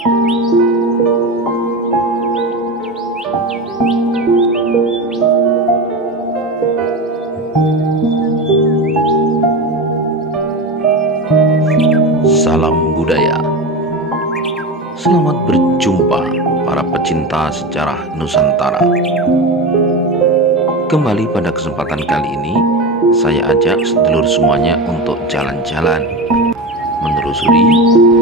Salam budaya. Selamat berjumpa para pecinta sejarah Nusantara. Kembali pada kesempatan kali ini, saya ajak sedulur semuanya untuk jalan-jalan menelusuri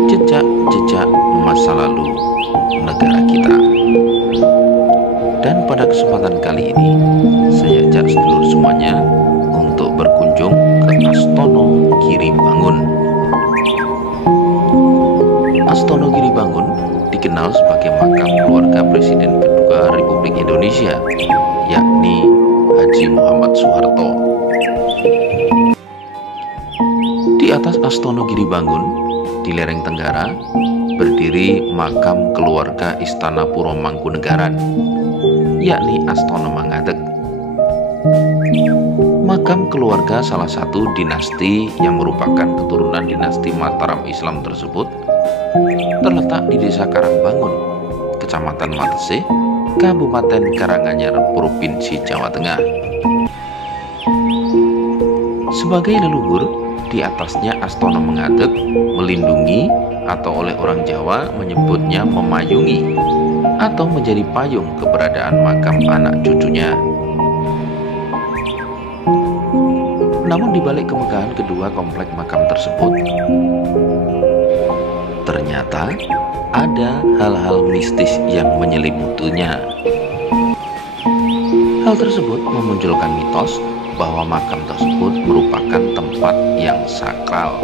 jejak-jejak masa lalu negara kita. Dan pada kesempatan kali ini, saya ajak sedulur semuanya untuk berkunjung ke Astono Giribangun. Astono Giribangun dikenal sebagai makam keluarga Presiden kedua Republik Indonesia, yakni Haji Muhammad Soeharto. Di atas Astono Giribangun, di lereng tenggara, berdiri makam keluarga Istana Puro Mangkunegaran, yakni Astono Mangadeg. Makam keluarga salah satu dinasti yang merupakan keturunan dinasti Mataram Islam tersebut terletak di Desa Karangbangun, Kecamatan Matese, Kabupaten Karanganyar, Provinsi Jawa Tengah. Sebagai leluhur, di atasnya Astono Mangadeg melindungi atau oleh orang Jawa menyebutnya memayungi atau menjadi payung keberadaan makam anak cucunya. Namun di balik kemegahan kedua komplek makam tersebut, ternyata ada hal-hal mistis yang menyelimutinya. Hal tersebut memunculkan mitos bahwa makam tersebut merupakan tempat yang sakral.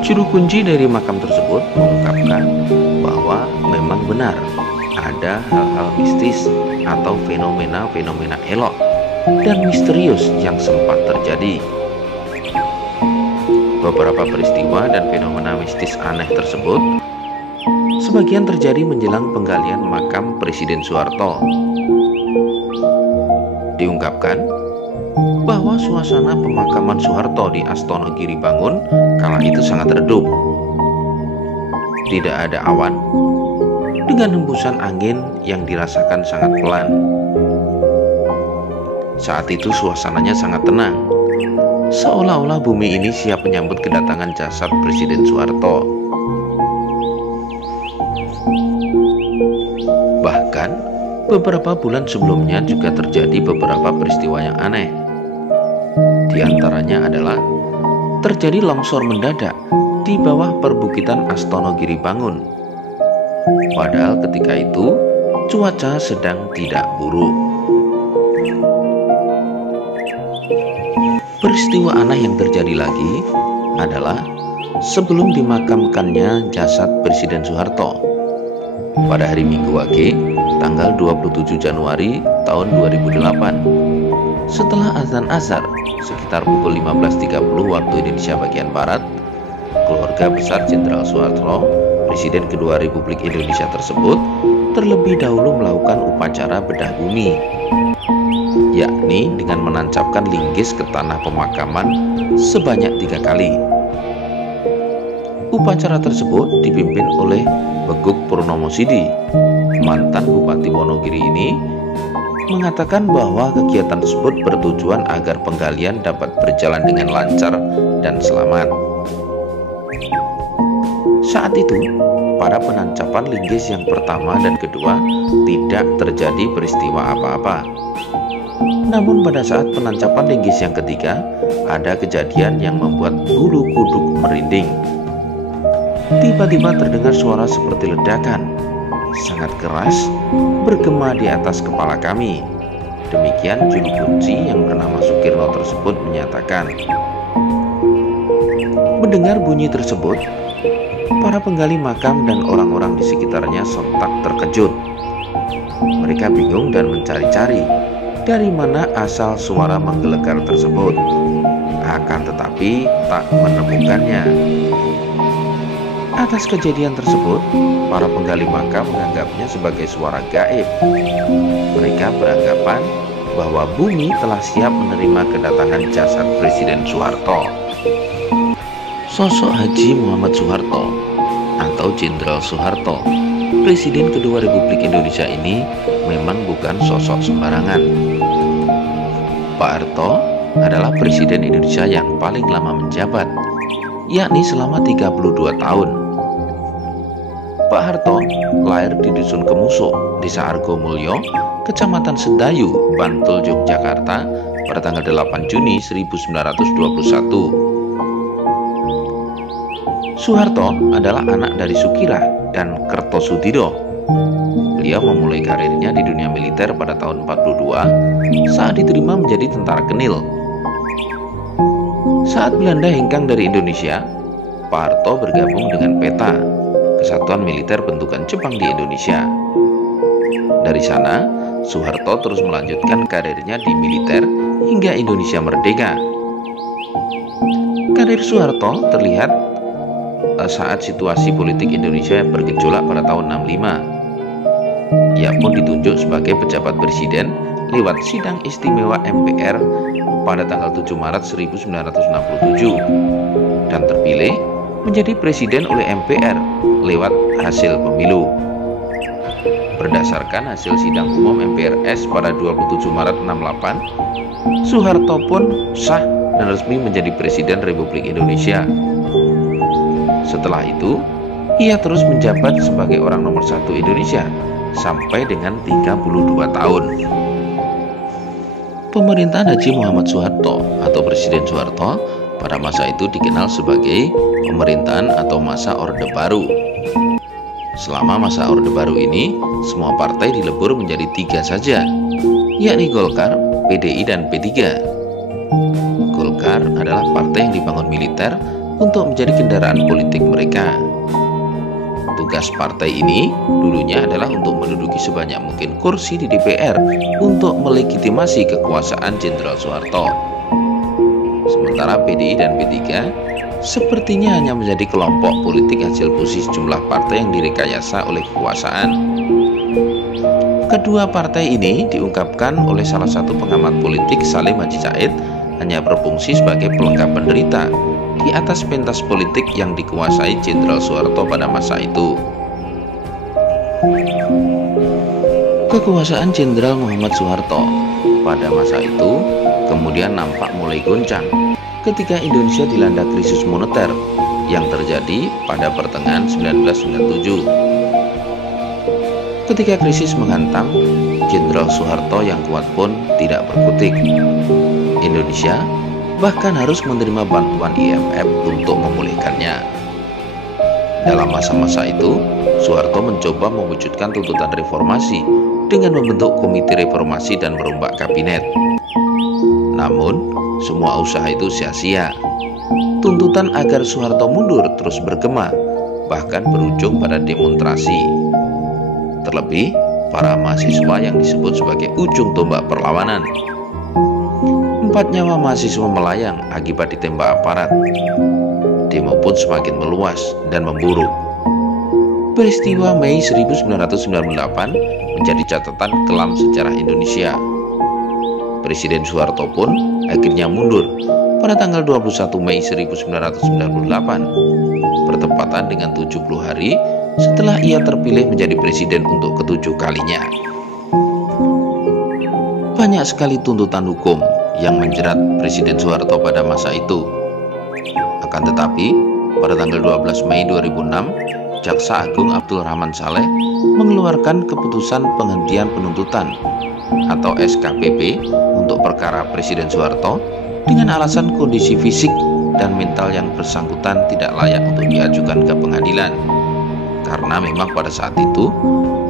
Juru kunci dari makam tersebut mengungkapkan bahwa memang benar ada hal-hal mistis atau fenomena-fenomena elok dan misterius yang sempat terjadi. Beberapa peristiwa dan fenomena mistis aneh tersebut sebagian terjadi menjelang penggalian makam Presiden Soeharto. Diungkapkan bahwa suasana pemakaman Soeharto di Astono Giribangun kala itu sangat redup. Tidak ada awan, dengan hembusan angin yang dirasakan sangat pelan. Saat itu suasananya sangat tenang, seolah-olah bumi ini siap menyambut kedatangan jasad Presiden Soeharto. Bahkan, beberapa bulan sebelumnya juga terjadi beberapa peristiwa yang aneh. Di antaranya adalah terjadi longsor mendadak di bawah perbukitan Astono Giribangun. Padahal ketika itu, cuaca sedang tidak buruk. Peristiwa aneh yang terjadi lagi adalah sebelum dimakamkannya jasad Presiden Soeharto pada hari Minggu Wage, tanggal 27 Januari tahun 2008. Setelah azan asar sekitar pukul 15.30 waktu Indonesia bagian Barat, keluarga besar Jenderal Soeharto, Presiden kedua Republik Indonesia tersebut, terlebih dahulu melakukan upacara bedah bumi, yakni dengan menancapkan linggis ke tanah pemakaman sebanyak 3 kali. Upacara tersebut dipimpin oleh Beguk Purnomo Sidi. Mantan Bupati Wonogiri ini mengatakan bahwa kegiatan tersebut bertujuan agar penggalian dapat berjalan dengan lancar dan selamat. Saat itu, pada penancapan linggis yang pertama dan kedua tidak terjadi peristiwa apa-apa. Namun pada saat penancapan linggis yang ketiga, ada kejadian yang membuat bulu kuduk merinding. Tiba-tiba terdengar suara seperti ledakan, sangat keras, bergema di atas kepala kami. Demikian juru kunci yang bernama Sukirno tersebut menyatakan. Mendengar bunyi tersebut, para penggali makam dan orang-orang di sekitarnya sontak terkejut. Mereka bingung dan mencari-cari dari mana asal suara menggelegar tersebut, akan tetapi tak menemukannya. Atas kejadian tersebut, para penggali makam menganggapnya sebagai suara gaib. Mereka beranggapan bahwa bumi telah siap menerima kedatangan jasad Presiden Soeharto. Sosok Haji Muhammad Soeharto atau Jenderal Soeharto, Presiden kedua Republik Indonesia ini memang bukan sosok sembarangan. Pak Harto adalah Presiden Indonesia yang paling lama menjabat, yakni selama 32 tahun. Pak Harto lahir di Dusun Kemusuk, Desa Argomulyo, Kecamatan Sedayu, Bantul, Yogyakarta pada tanggal 8 Juni 1921. Soeharto adalah anak dari Sukirah dan Kertosudiro. Beliau memulai karirnya di dunia militer pada tahun 42 saat diterima menjadi tentara Kenil. Saat Belanda hengkang dari Indonesia, Pak Harto bergabung dengan PETA, Kesatuan Militer Bentukan Jepang di Indonesia. Dari sana, Soeharto terus melanjutkan karirnya di militer hingga Indonesia merdeka. Karir Soeharto terlihat saat situasi politik Indonesia bergejolak pada tahun 65. Ia pun ditunjuk sebagai pejabat presiden lewat sidang istimewa MPR pada tanggal 7 Maret 1967 dan terpilih menjadi presiden oleh MPR lewat hasil pemilu. Berdasarkan hasil sidang umum MPRS pada 27 Maret 68, Soeharto pun sah dan resmi menjadi Presiden Republik Indonesia. Setelah itu, ia terus menjabat sebagai orang nomor 1 Indonesia sampai dengan 32 tahun. Pemerintahan Haji Muhammad Soeharto atau Presiden Soeharto pada masa itu dikenal sebagai pemerintahan atau masa Orde Baru. Selama masa Orde Baru ini, semua partai dilebur menjadi 3 saja, yakni Golkar, PDI, dan P3. Golkar adalah partai yang dibangun militer untuk menjadi kendaraan politik mereka. Tugas partai ini dulunya adalah untuk menduduki sebanyak mungkin kursi di DPR untuk melegitimasi kekuasaan Jenderal Soeharto. Sementara PDI dan P3 sepertinya hanya menjadi kelompok politik hasil fusi sejumlah partai yang direkayasa oleh kekuasaan. Kedua partai ini diungkapkan oleh salah satu pengamat politik, Salim Haji Said, hanya berfungsi sebagai pelengkap penderita di atas pentas politik yang dikuasai Jenderal Soeharto pada masa itu. Kekuasaan Jenderal Muhammad Soeharto pada masa itu kemudian nampak mulai goncang ketika Indonesia dilanda krisis moneter yang terjadi pada pertengahan 1997. Ketika krisis menghantam, Jenderal Soeharto yang kuat pun tidak berkutik. Indonesia bahkan harus menerima bantuan IMF untuk memulihkannya. Dalam masa-masa itu, Soeharto mencoba mewujudkan tuntutan reformasi dengan membentuk komite reformasi dan merombak kabinet. Namun, semua usaha itu sia-sia. Tuntutan agar Soeharto mundur terus bergema, bahkan berujung pada demonstrasi. Terlebih, para mahasiswa yang disebut sebagai ujung tombak perlawanan. 4 nyawa mahasiswa melayang akibat ditembak aparat. Demo pun semakin meluas dan memburuk. Peristiwa Mei 1998 menjadi catatan kelam sejarah Indonesia. Presiden Soeharto pun akhirnya mundur pada tanggal 21 Mei 1998, bertepatan dengan 70 hari setelah ia terpilih menjadi presiden untuk ke-7 kalinya. Banyak sekali tuntutan hukum yang menjerat Presiden Soeharto pada masa itu. Akan tetapi, pada tanggal 12 Mei 2006, Jaksa Agung Abdul Rahman Saleh mengeluarkan keputusan penghentian penuntutan atau SKPP untuk perkara Presiden Soeharto dengan alasan kondisi fisik dan mental yang bersangkutan tidak layak untuk diajukan ke pengadilan, karena memang pada saat itu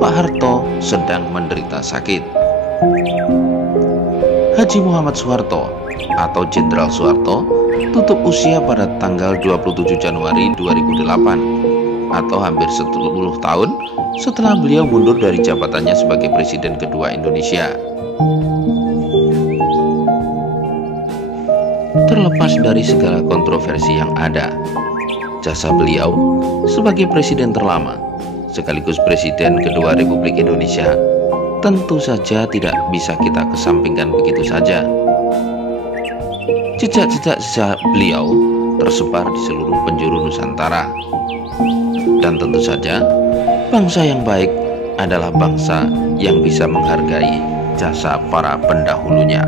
Pak Harto sedang menderita sakit. Haji Muhammad Soeharto atau Jenderal Soeharto tutup usia pada tanggal 27 Januari 2008 atau hampir 10 tahun setelah beliau mundur dari jabatannya sebagai Presiden kedua Indonesia. Terlepas dari segala kontroversi yang ada, jasa beliau sebagai Presiden terlama sekaligus Presiden kedua Republik Indonesia tentu saja tidak bisa kita kesampingkan begitu saja. Jejak-jejak beliau tersebar di seluruh penjuru Nusantara. Dan tentu saja, bangsa yang baik adalah bangsa yang bisa menghargai jasa para pendahulunya.